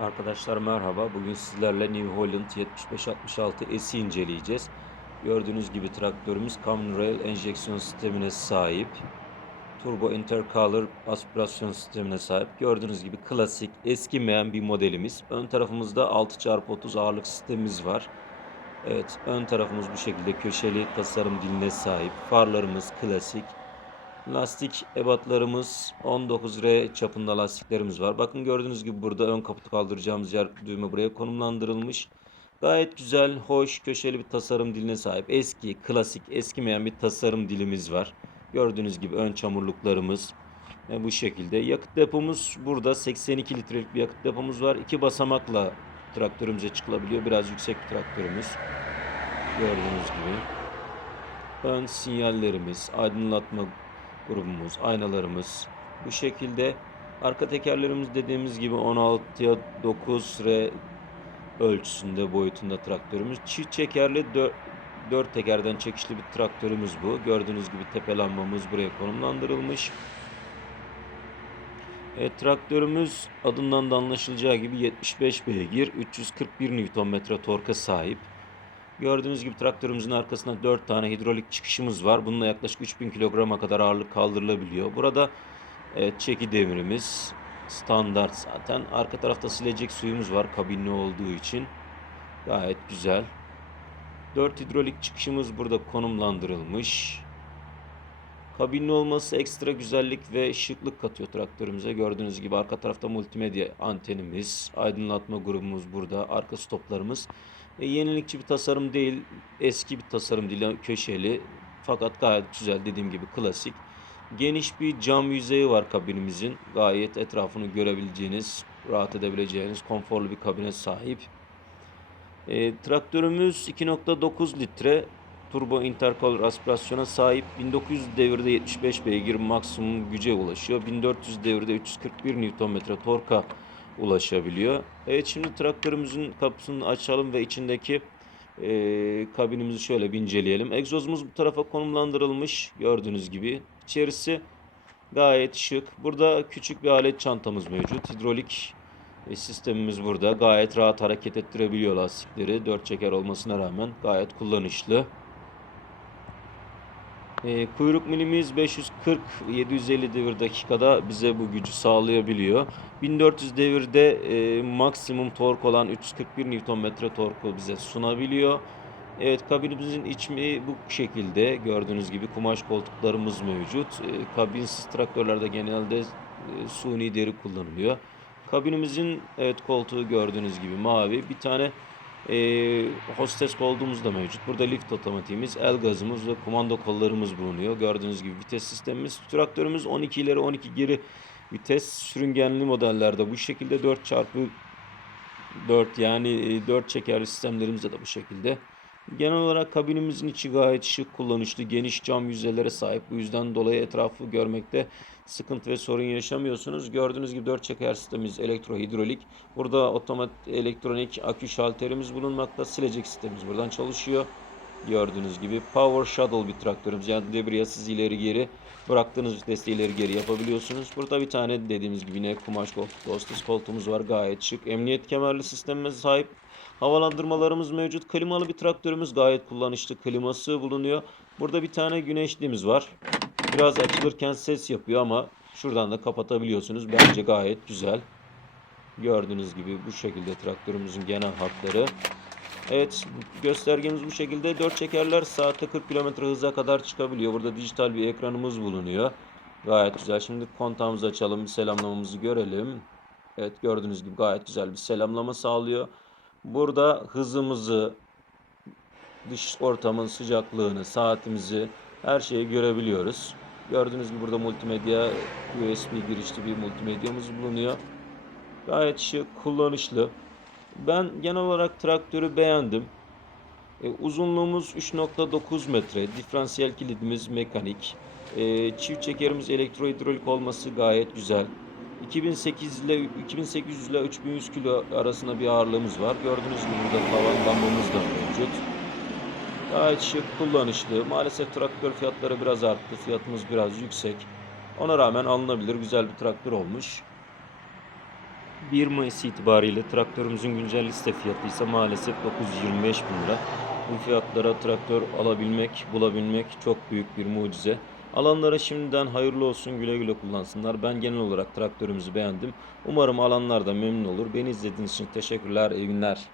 Arkadaşlar merhaba. Bugün sizlerle New Holland 7566 S'i inceleyeceğiz. Gördüğünüz gibi traktörümüz Common Rail enjeksiyon sistemine sahip. Turbo Intercooler aspirasyon sistemine sahip. Gördüğünüz gibi klasik, eskimeyen bir modelimiz. Ön tarafımızda 6x30 ağırlık sistemimiz var. Evet, ön tarafımız bu şekilde köşeli tasarım diline sahip. Farlarımız klasik. Lastik ebatlarımız 19R çapında lastiklerimiz var. Bakın gördüğünüz gibi burada ön kaputu kaldıracağımız yer düğme buraya konumlandırılmış. Gayet güzel, hoş, köşeli bir tasarım diline sahip. Eski, klasik, eskimeyen bir tasarım dilimiz var. Gördüğünüz gibi ön çamurluklarımız e, bu şekilde. Yakıt depomuz burada 82 litrelik bir yakıt depomuz var. İki basamakla traktörümüze çıkılabiliyor. Biraz yüksek bir traktörümüz. Gördüğünüz gibi. Ön sinyallerimiz, aydınlatma grubumuz, aynalarımız bu şekilde. Arka tekerlerimiz dediğimiz gibi 16'ya 9 R ölçüsünde boyutunda traktörümüz. Çift çekerli 4, 4 tekerden çekişli bir traktörümüz bu. Gördüğünüz gibi tepe buraya konumlandırılmış. Evet, traktörümüz adından da anlaşılacağı gibi 75 beygir, 341 Nm torka sahip. Gördüğünüz gibi traktörümüzün arkasında 4 tane hidrolik çıkışımız var. Bununla yaklaşık 3000 kilograma kadar ağırlık kaldırılabiliyor. Burada evet, çeki demirimiz standart zaten. Arka tarafta silecek suyumuz var kabinli olduğu için. Gayet güzel. 4 hidrolik çıkışımız burada konumlandırılmış. Kabinli olması ekstra güzellik ve şıklık katıyor traktörümüze. Gördüğünüz gibi arka tarafta multimedya antenimiz, aydınlatma grubumuz burada, arka stoplarımız. E, yenilikçi bir tasarım değil, eski bir tasarım değil, köşeli. Fakat gayet güzel dediğim gibi klasik. Geniş bir cam yüzeyi var kabinimizin. Gayet etrafını görebileceğiniz, rahat edebileceğiniz konforlu bir kabine sahip. E, traktörümüz 2.9 litre turbo intercooler aspirasyona sahip 1900 devirde 75 beygir maksimum güce ulaşıyor. 1400 devirde 341 Nm torka ulaşabiliyor. Evet şimdi traktörümüzün kapısını açalım ve içindeki e, kabinimizi şöyle bir inceleyelim. Egzozumuz bu tarafa konumlandırılmış gördüğünüz gibi. İçerisi gayet şık. Burada küçük bir alet çantamız mevcut. Hidrolik e, sistemimiz burada. Gayet rahat hareket ettirebiliyor lastikleri. Dört çeker olmasına rağmen gayet kullanışlı. E, kuyruk milimiz 540-750 devir dakikada bize bu gücü sağlayabiliyor. 1400 devirde e, maksimum tork olan 341 Nm torku bize sunabiliyor. Evet kabinimizin içi bu şekilde gördüğünüz gibi kumaş koltuklarımız mevcut. E, kabinsiz traktörlerde genelde e, suni deri kullanılıyor. Kabinimizin evet koltuğu gördüğünüz gibi mavi. Bir tane e, hostes koltuğumuz da mevcut. Burada lift otomatiğimiz, el gazımız ve kumanda kollarımız bulunuyor. Gördüğünüz gibi vites sistemimiz. Traktörümüz 12 ileri 12 geri vites sürüngenli modellerde bu şekilde 4 çarpı 4 yani 4 çekerli sistemlerimizde de bu şekilde. Genel olarak kabinimizin içi gayet şık, kullanışlı, geniş cam yüzeylere sahip. Bu yüzden dolayı etrafı görmekte sıkıntı ve sorun yaşamıyorsunuz. Gördüğünüz gibi 4 çeker sistemimiz elektrohidrolik. Burada otomatik elektronik akü şalterimiz bulunmakta. Silecek sistemimiz buradan çalışıyor. Gördüğünüz gibi Power Shuttle bir traktörümüz. Yani debriyajsız ileri geri bıraktığınız viteste ileri geri yapabiliyorsunuz. Burada bir tane dediğimiz gibi yine kumaş koltuk, hostes koltuğumuz var. Gayet şık. Emniyet kemerli sistemimize sahip. Havalandırmalarımız mevcut. Klimalı bir traktörümüz gayet kullanışlı. Kliması bulunuyor. Burada bir tane güneşliğimiz var. Biraz açılırken ses yapıyor ama şuradan da kapatabiliyorsunuz. Bence gayet güzel. Gördüğünüz gibi bu şekilde traktörümüzün genel hatları. Evet göstergemiz bu şekilde. 4 çekerler saatte 40 km hıza kadar çıkabiliyor. Burada dijital bir ekranımız bulunuyor. Gayet güzel. Şimdi kontağımızı açalım. Bir selamlamamızı görelim. Evet gördüğünüz gibi gayet güzel bir selamlama sağlıyor. Burada hızımızı, dış ortamın sıcaklığını, saatimizi, her şeyi görebiliyoruz. Gördüğünüz gibi burada multimedya USB girişli bir multimedyamız bulunuyor. Gayet şık, kullanışlı. Ben genel olarak traktörü beğendim. E, uzunluğumuz 3.9 metre. Diferansiyel kilidimiz mekanik. E, çift çekerimiz elektrohidrolik olması gayet güzel. 2008 ile 2800 ile 3100 kilo arasında bir ağırlığımız var. Gördüğünüz gibi burada tavan lambamız da mevcut. Gayet şık, kullanışlı. Maalesef traktör fiyatları biraz arttı. Fiyatımız biraz yüksek. Ona rağmen alınabilir güzel bir traktör olmuş. 1 Mayıs itibariyle traktörümüzün güncel liste fiyatı ise maalesef 925 bin lira. Bu fiyatlara traktör alabilmek, bulabilmek çok büyük bir mucize. Alanlara şimdiden hayırlı olsun, güle güle kullansınlar. Ben genel olarak traktörümüzü beğendim. Umarım alanlar da memnun olur. Beni izlediğiniz için teşekkürler, iyi günler.